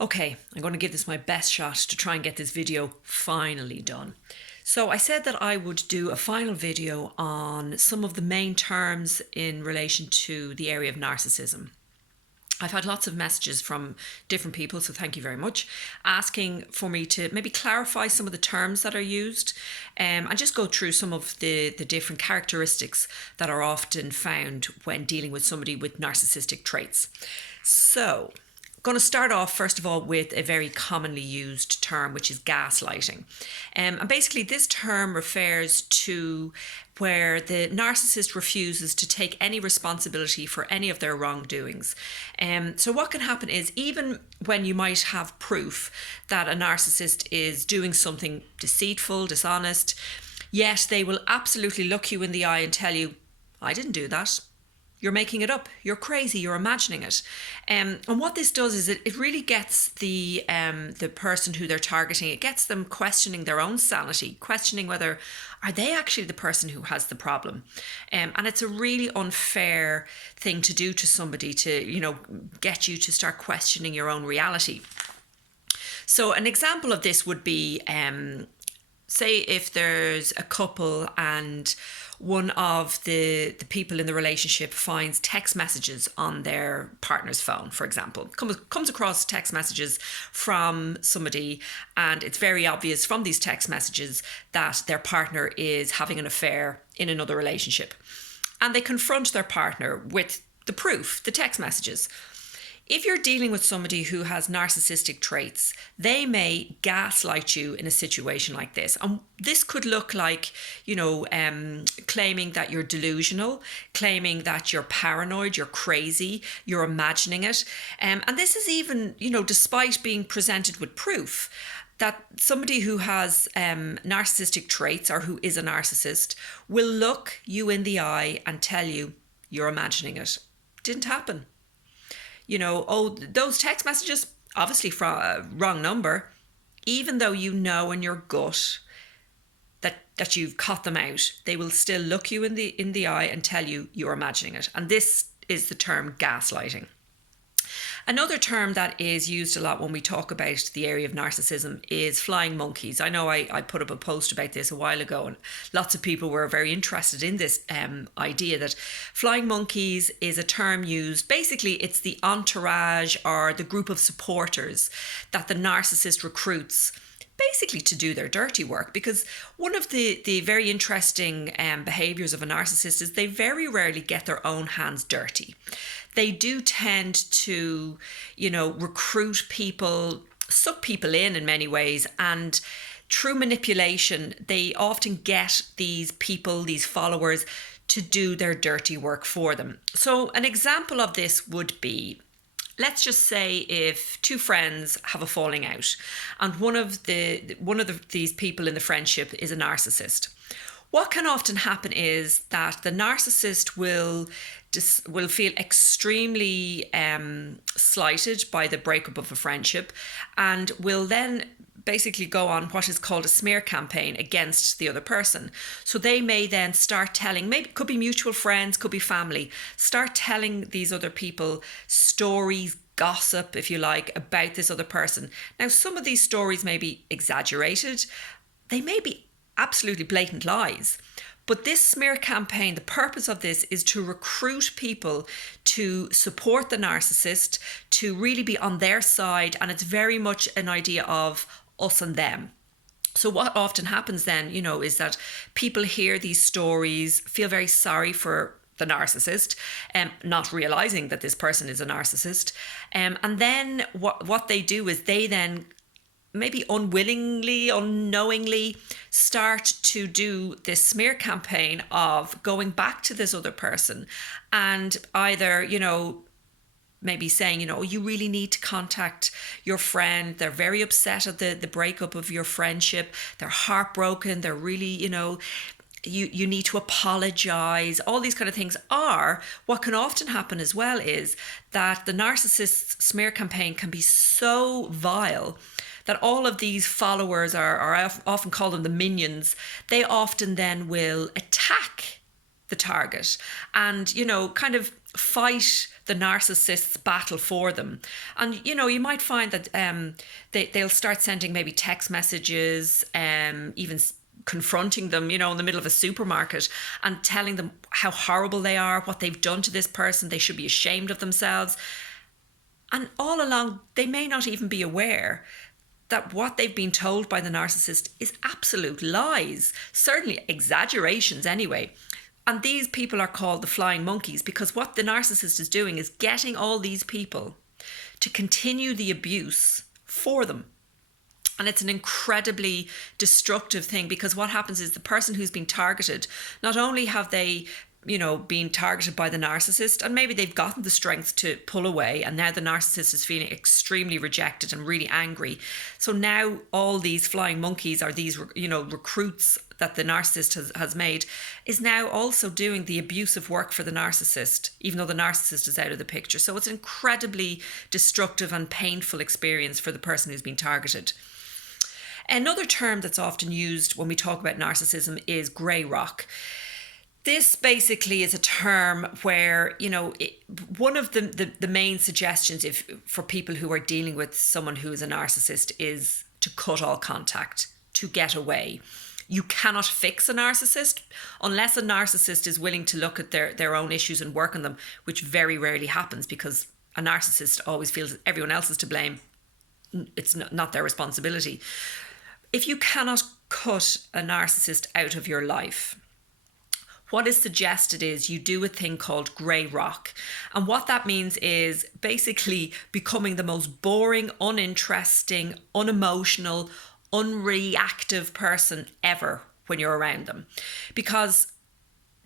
Okay, I'm going to give this my best shot to try and get this video finally done. So I said that I would do a final video on some of the main terms in relation to the area of narcissism. I've had lots of messages from different people, so thank you very much, asking for me to maybe clarify some of the terms that are used and just go through some of the different characteristics that are often found when dealing with somebody with narcissistic traits. So, going to start off first of all with a very commonly used term, which is gaslighting. And basically this term refers to where the narcissist refuses to take any responsibility for any of their wrongdoings. So what can happen is, even when you might have proof that a narcissist is doing something deceitful, dishonest, yet they will absolutely look you in the eye and tell you, I didn't do that. You're making it up. You're crazy. You're imagining it. And what this does is it really gets the person who they're targeting, it gets them questioning their own sanity, questioning whether are they actually the person who has the problem. And it's a really unfair thing to do to somebody, to, get you to start questioning your own reality. So an example of this would be, say if there's a couple and one of the people in the relationship finds text messages on their partner's phone, for example, comes across text messages from somebody, and it's very obvious from these text messages that their partner is having an affair in another relationship. And they confront their partner with the proof, the text messages. If you're dealing with somebody who has narcissistic traits, they may gaslight you in a situation like this. And this could look like, claiming that you're delusional, claiming that you're paranoid, you're crazy, you're imagining it. And this is even, despite being presented with proof that somebody who has narcissistic traits, or who is a narcissist, will look you in the eye and tell you, you're imagining it. Didn't happen. Those text messages, obviously from a wrong number, even though you know in your gut that you've caught them out, they will still look you in the eye and tell you you're imagining it. And this is the term gaslighting. Another term that is used a lot when we talk about the area of narcissism is flying monkeys. I know I put up a post about this a while ago, and lots of people were very interested in this idea that flying monkeys is a term used. Basically, it's the entourage or the group of supporters that the narcissist recruits, basically to do their dirty work. Because one of the very interesting behaviours of a narcissist is they very rarely get their own hands dirty. They do tend to, recruit people, suck people in many ways, and through manipulation, they often get these people, these followers, to do their dirty work for them. So an example of this would be, let's just say if two friends have a falling out, and one of these people in the friendship is a narcissist. What can often happen is that the narcissist will feel extremely slighted by the breakup of a friendship, and will then basically go on what is called a smear campaign against the other person. So they may then start telling, maybe it could be mutual friends, could be family, start telling these other people stories, gossip, if you like, about this other person. Now, some of these stories may be exaggerated. They may be absolutely blatant lies. But this smear campaign, the purpose of this is to recruit people to support the narcissist, to really be on their side. And it's very much an idea of us and them. So what often happens then, is that people hear these stories, feel very sorry for the narcissist, not realizing that this person is a narcissist. And then what they do is they then maybe unwillingly, unknowingly start to do this smear campaign of going back to this other person and either, maybe saying, you really need to contact your friend. They're very upset at the breakup of your friendship. They're heartbroken. They're really, you need to apologize. All these kind of things. Are what can often happen as well is that the narcissist's smear campaign can be so vile that all of these followers are I often call them the minions. They often then will attack the target and, kind of fight the narcissist's battle for them. And, you might find that they'll start sending maybe text messages, even confronting them, in the middle of a supermarket and telling them how horrible they are, what they've done to this person. They should be ashamed of themselves. And all along, they may not even be aware that what they've been told by the narcissist is absolute lies, certainly exaggerations anyway. And these people are called the flying monkeys, because what the narcissist is doing is getting all these people to continue the abuse for them. And it's an incredibly destructive thing, because what happens is the person who's been targeted, not only have they being targeted by the narcissist, and maybe they've gotten the strength to pull away, and now the narcissist is feeling extremely rejected and really angry. So now all these flying monkeys, are these recruits that the narcissist has made, is now also doing the abusive work for the narcissist, even though the narcissist is out of the picture. So it's an incredibly destructive and painful experience for the person who's been targeted. Another term that's often used when we talk about narcissism is grey rock. This basically is a term where, one of the main suggestions for people who are dealing with someone who is a narcissist is to cut all contact, to get away. You cannot fix a narcissist unless a narcissist is willing to look at their own issues and work on them, which very rarely happens, because a narcissist always feels everyone else is to blame. It's not their responsibility. If you cannot cut a narcissist out of your life, what is suggested is you do a thing called grey rock. And what that means is basically becoming the most boring, uninteresting, unemotional, unreactive person ever when you're around them. Because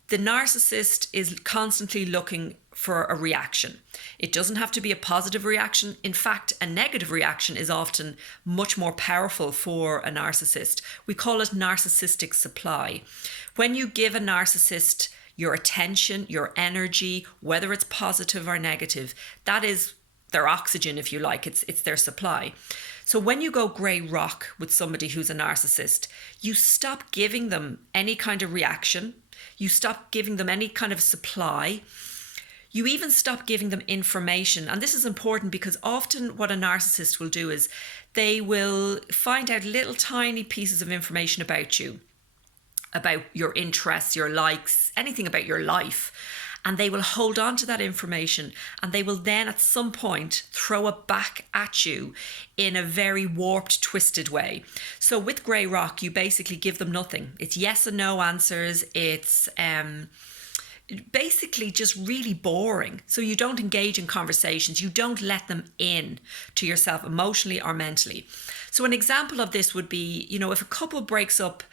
the narcissist is constantly looking for a reaction. It doesn't have to be a positive reaction. In fact, a negative reaction is often much more powerful for a narcissist. We call it narcissistic supply. When you give a narcissist your attention, your energy, whether it's positive or negative, that is their oxygen, if you like. It's their supply. So when you go grey rock with somebody who's a narcissist, you stop giving them any kind of reaction. You stop giving them any kind of supply. You even stop giving them information. And this is important, because often what a narcissist will do is they will find out little tiny pieces of information about you, about your interests, your likes, anything about your life. And they will hold on to that information, and they will then at some point throw it back at you in a very warped, twisted way. So with grey rock, you basically give them nothing. It's yes and no answers. It's basically just really boring. So you don't engage in conversations. You don't let them in to yourself emotionally or mentally. So an example of this would be, if a couple breaks up,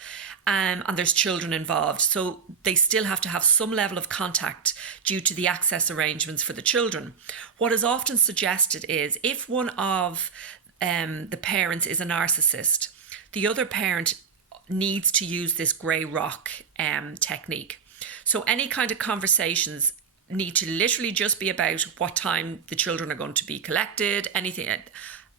and there's children involved, so they still have to have some level of contact due to the access arrangements for the children. What is often suggested is if one of the parents is a narcissist, the other parent needs to use this grey rock technique. So any kind of conversations need to literally just be about what time the children are going to be collected. Anything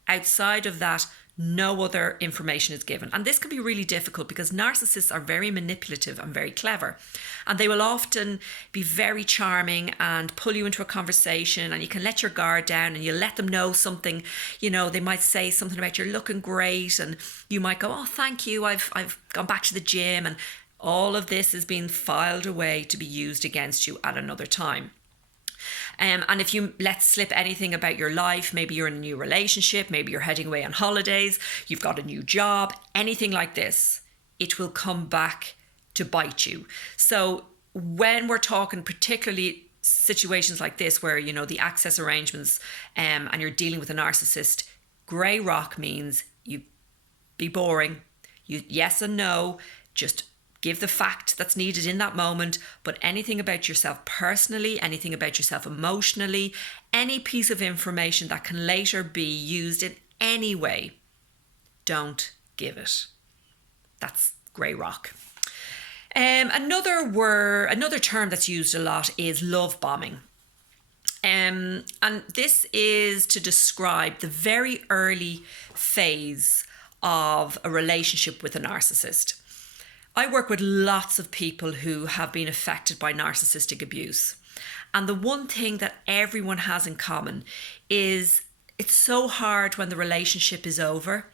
outside of that, no other information is given. And this can be really difficult, because narcissists are very manipulative and very clever. And they will often be very charming and pull you into a conversation, and you can let your guard down and you let them know something. They might say something about you're looking great, and you might go, oh, thank you, I've gone back to the gym. And all of this is being filed away to be used against you at another time. And if you let slip anything about your life, maybe you're in a new relationship, maybe you're heading away on holidays, you've got a new job, anything like this, it will come back to bite you. So when we're talking particularly situations like this, where, the access arrangements and you're dealing with a narcissist, grey rock means you be boring, you yes and no, just give the fact that's needed in that moment, but anything about yourself personally, anything about yourself emotionally, any piece of information that can later be used in any way, don't give it. That's grey rock. Another term that's used a lot is love bombing. And this is to describe the very early phase of a relationship with a narcissist. I work with lots of people who have been affected by narcissistic abuse. And the one thing that everyone has in common is it's so hard when the relationship is over,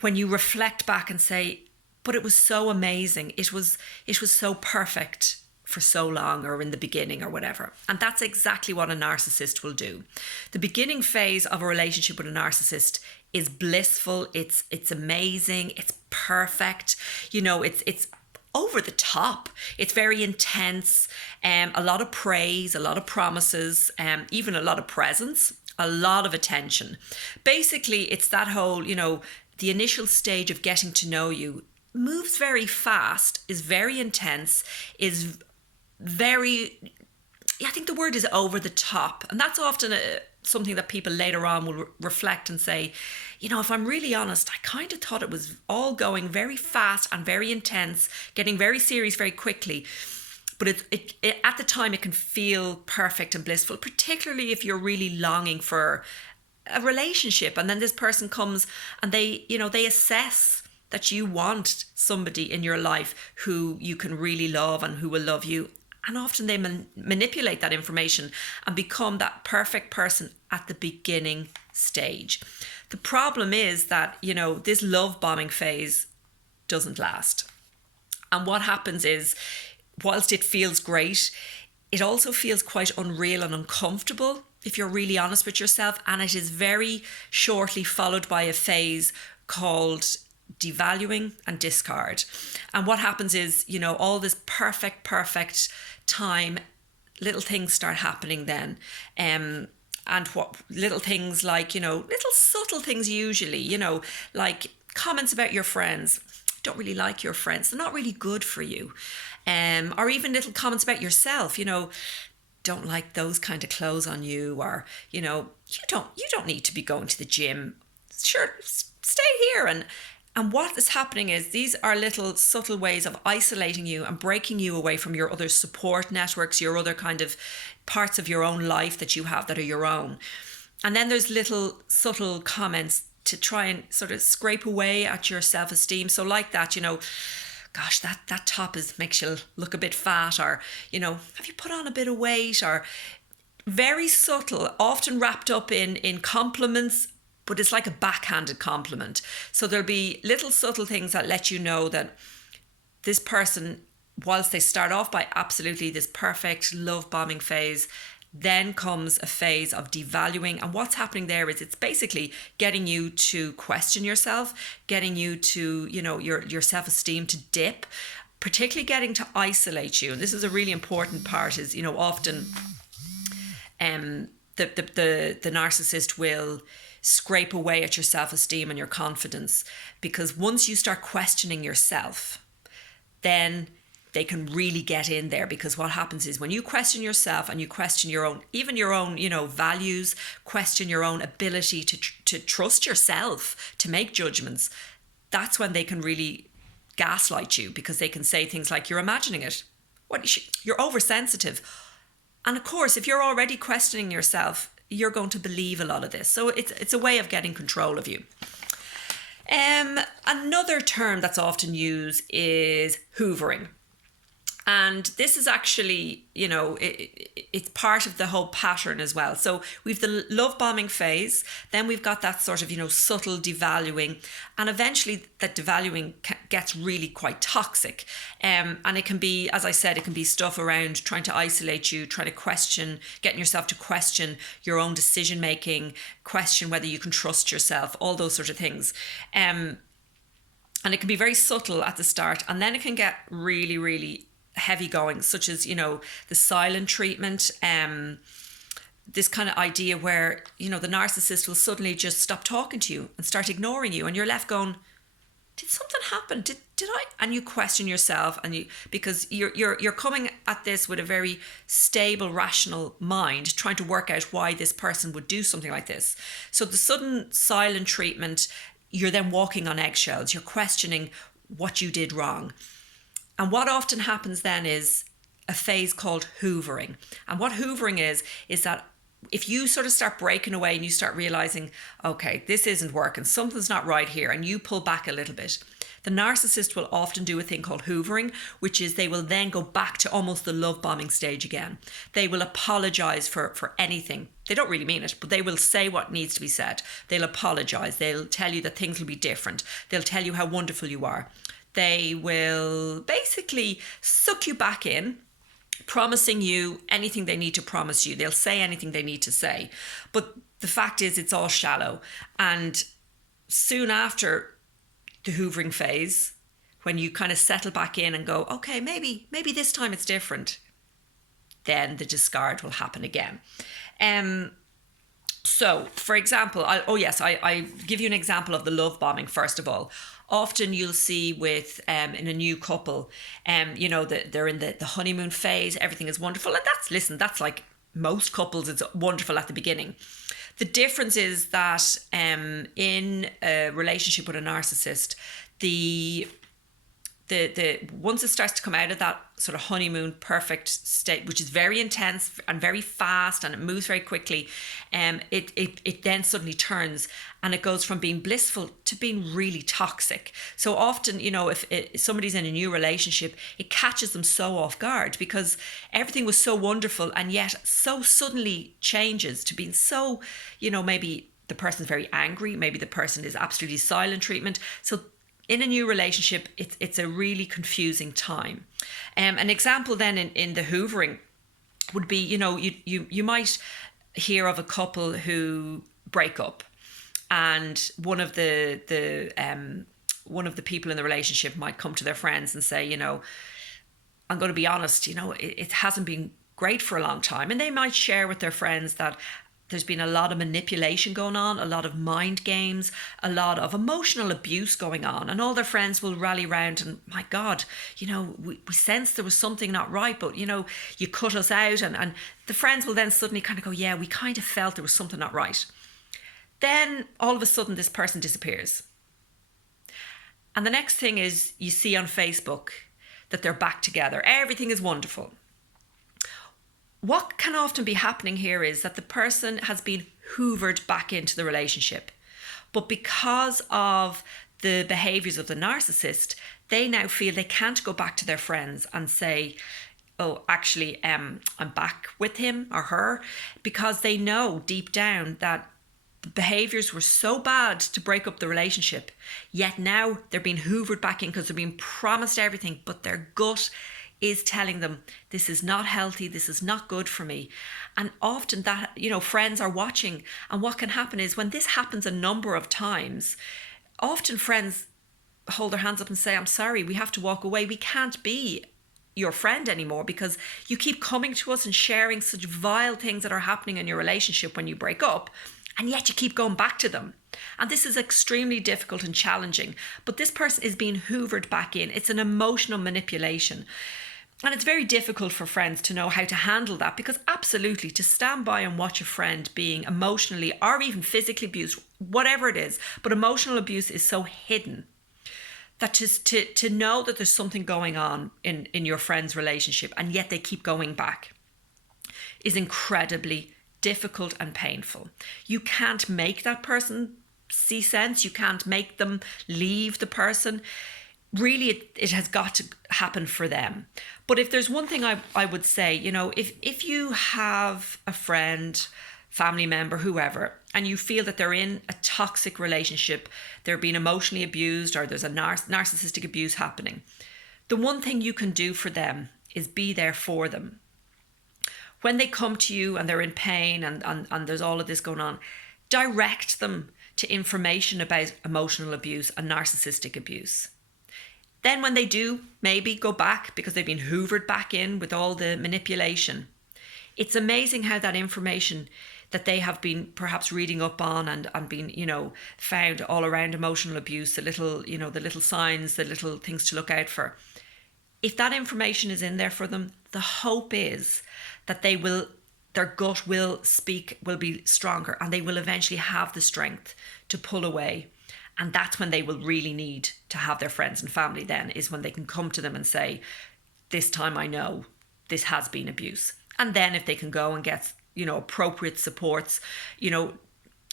when you reflect back and say, but it was so amazing. It was so perfect for so long, or in the beginning, or whatever. And that's exactly what a narcissist will do. The beginning phase of a relationship with a narcissist is blissful. It's amazing. It's perfect. It's over the top. It's very intense. A lot of praise, a lot of promises, even a lot of presents, a lot of attention. Basically, it's that whole, the initial stage of getting to know you moves very fast, is very intense, is very, I think the word is over the top. And that's often something that people later on will reflect and say, if I'm really honest, I kind of thought it was all going very fast and very intense, getting very serious very quickly. But it at the time, it can feel perfect and blissful, particularly if you're really longing for a relationship. And then this person comes and they assess that you want somebody in your life who you can really love and who will love you. And often they manipulate that information and become that perfect person at the beginning stage. The problem is that, this love bombing phase doesn't last. And what happens is, whilst it feels great, it also feels quite unreal and uncomfortable, if you're really honest with yourself. And it is very shortly followed by a phase called devaluing and discard. And what happens is, all this perfect time, little things start happening then. And what little things like, little subtle things usually, like comments about your friends. Don't really like your friends. They're not really good for you. Or even little comments about yourself, don't like those kind of clothes on you, or, you don't need to be going to the gym. Sure, stay here. And what is happening is, these are little subtle ways of isolating you and breaking you away from your other support networks, your other kind of parts of your own life that you have that are your own. And then there's little subtle comments to try and sort of scrape away at your self-esteem. So like that, gosh, that top makes you look a bit fat, or, have you put on a bit of weight? Or very subtle, often wrapped up in compliments, but it's like a backhanded compliment. So there'll be little subtle things that let you know that this person, whilst they start off by absolutely this perfect love bombing phase, then comes a phase of devaluing. And what's happening there is, it's basically getting you to question yourself, getting you to, your self-esteem to dip, particularly getting to isolate you. And this is a really important part, is, often the narcissist will scrape away at your self-esteem and your confidence, because once you start questioning yourself, then they can really get in there. Because what happens is, when you question yourself and you question your own values, question your own ability to trust yourself, to make judgments, that's when they can really gaslight you, because they can say things like, you're imagining it, you're oversensitive. And of course, if you're already questioning yourself, you're going to believe a lot of this. So it's a way of getting control of you. Another term that's often used is hoovering. And this is actually, it's part of the whole pattern as well. So we've the love bombing phase, then we've got that sort of, subtle devaluing. And eventually that devaluing gets really quite toxic. And it can be, as I said, it can be stuff around trying to isolate you, trying to getting yourself to question your own decision making, question whether you can trust yourself, all those sort of things. And it can be very subtle at the start, and then it can get really, really heavy going, such as, the silent treatment, this kind of idea where, the narcissist will suddenly just stop talking to you and start ignoring you, and you're left going, did something happen? Did I? And you question yourself, and because you're coming at this with a very stable, rational mind, trying to work out why this person would do something like this. So the sudden silent treatment, you're then walking on eggshells. You're questioning what you did wrong. And what often happens then is a phase called hoovering. And what hoovering is that if you sort of start breaking away and you start realizing, okay, this isn't working, something's not right here, and you pull back a little bit, The narcissist will often do a thing called hoovering, which is they will then go back to almost the love bombing stage again. They will apologize for anything. They don't really mean it, but they will say what needs to be said. They'll apologize. They'll tell you that things will be different. They'll tell you how wonderful you are. They will basically suck you back in, promising you anything they need to promise you. They'll say anything they need to say. But the fact is, it's all shallow. And soon after the hoovering phase, when you kind of settle back in and go, okay, maybe this time it's different, then the discard will happen again. So, for example, I give you an example of the love bombing first of all. Often you'll see with in a new couple, that they're in the honeymoon phase, everything is wonderful, and that's like most couples, it's wonderful at the beginning. The difference is that in a relationship with a narcissist, the once it starts to come out of that sort of honeymoon perfect state, which is very intense and very fast and it moves very quickly, it then suddenly turns and it goes from being blissful to being really toxic. So often, if somebody's in a new relationship, it catches them so off guard because everything was so wonderful and yet so suddenly changes to being so, maybe the person's very angry, maybe the person is absolutely silent treatment. So in a new relationship, it's a really confusing time. An example then in the hoovering would be, you might hear of a couple who break up, and one of the people in the relationship might come to their friends and say, I'm going to be honest, it hasn't been great for a long time, and they might share with their friends that there's been a lot of manipulation going on, a lot of mind games, a lot of emotional abuse going on. And all their friends will rally around and, my God, we sensed there was something not right, but, you cut us out. And the friends will then suddenly kind of go, yeah, we kind of felt there was something not right. Then all of a sudden this person disappears. And the next thing is you see on Facebook that they're back together. Everything is wonderful. What can often be happening here is that the person has been hoovered back into the relationship. But because of the behaviours of the narcissist, they now feel they can't go back to their friends and say, oh, actually, I'm back with him or her, because they know deep down that the behaviours were so bad to break up the relationship, yet now they're being hoovered back in because they're being promised everything, but their gut is telling them this is not healthy, this is not good for me. And often that, friends are watching, and what can happen is when this happens a number of times, often friends hold their hands up and say, I'm sorry, we have to walk away. We can't be your friend anymore because you keep coming to us and sharing such vile things that are happening in your relationship when you break up, and yet you keep going back to them. And this is extremely difficult and challenging, but this person is being hoovered back in. It's an emotional manipulation. And it's very difficult for friends to know how to handle that, because absolutely, to stand by and watch a friend being emotionally or even physically abused, whatever it is, but emotional abuse is so hidden that just to know that there's something going on in your friend's relationship and yet they keep going back is incredibly difficult and painful. You can't make that person see sense. You can't make them leave the person. Really, it has got to happen for them. But if there's one thing I would say, if you have a friend, family member, whoever, and you feel that they're in a toxic relationship, they're being emotionally abused, or there's a narcissistic abuse happening, the one thing you can do for them is be there for them. When they come to you and they're in pain and there's all of this going on, direct them to information about emotional abuse and narcissistic abuse. Then when they do maybe go back because they've been hoovered back in with all the manipulation, it's amazing how that information that they have been perhaps reading up on and been, found all around emotional abuse, the little signs, the little things to look out for. If that information is in there for them, the hope is that their gut will be stronger, and they will eventually have the strength to pull away. And that's when they will really need to have their friends and family then, is when they can come to them and say, this time I know this has been abuse. And then if they can go and get, appropriate supports,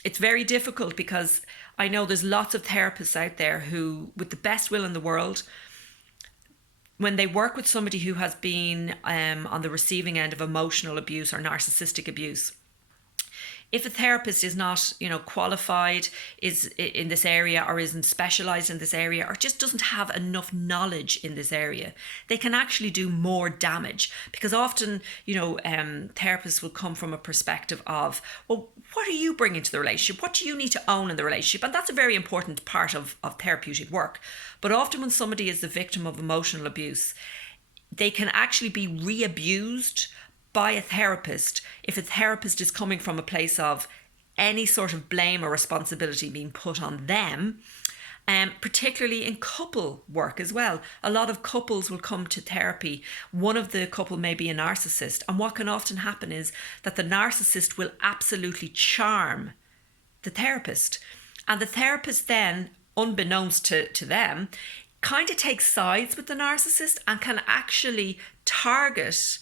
it's very difficult because I know there's lots of therapists out there who, with the best will in the world, when they work with somebody who has been on the receiving end of emotional abuse or narcissistic abuse, if a therapist is not, qualified, is in this area, or isn't specialized in this area, or just doesn't have enough knowledge in this area, they can actually do more damage. Because often, therapists will come from a perspective of, well, what are you bringing to the relationship? What do you need to own in the relationship? And that's a very important part of therapeutic work. But often when somebody is the victim of emotional abuse, they can actually be re-abused by a therapist if a therapist is coming from a place of any sort of blame or responsibility being put on them, particularly in couple work as well. A lot of couples will come to therapy. One of the couple may be a narcissist, and what can often happen is that the narcissist will absolutely charm the therapist, and the therapist then, unbeknownst to them, kind of takes sides with the narcissist and can actually target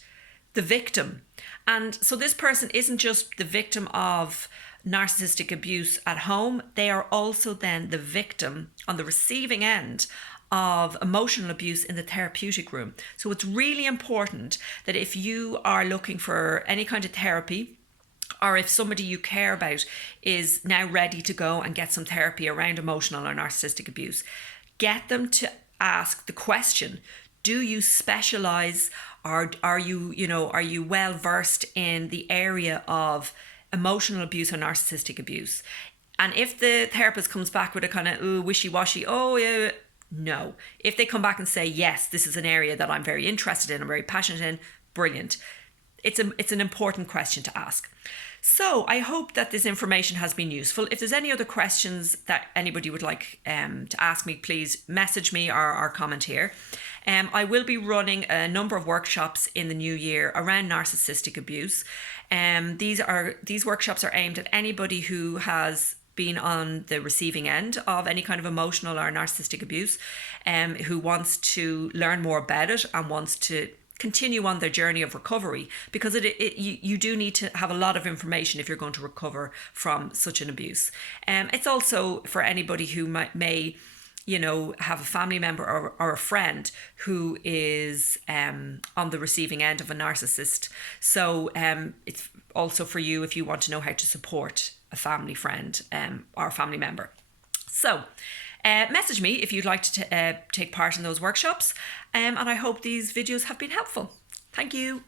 the victim. And so this person isn't just the victim of narcissistic abuse at home, they are also then the victim on the receiving end of emotional abuse in the therapeutic room. So it's really important that if you are looking for any kind of therapy, or if somebody you care about is now ready to go and get some therapy around emotional or narcissistic abuse, get them to ask the question, do you specialize, or are you well versed in the area of emotional abuse or narcissistic abuse? And if the therapist comes back with a kind of wishy-washy, oh yeah, no. If they come back and say, yes, this is an area that I'm very interested in, I'm very passionate in, brilliant. It's an important question to ask. So I hope that this information has been useful. If there's any other questions that anybody would like to ask me, please message me or comment here. I will be running a number of workshops in the new year around narcissistic abuse. These workshops are aimed at anybody who has been on the receiving end of any kind of emotional or narcissistic abuse, who wants to learn more about it and wants to continue on their journey of recovery, because you do need to have a lot of information if you're going to recover from such an abuse. It's also for anybody who may have a family member or a friend who is on the receiving end of a narcissist. So it's also for you if you want to know how to support a family friend or a family member. So message me if you'd like to take part in those workshops, and I hope these videos have been helpful. Thank you.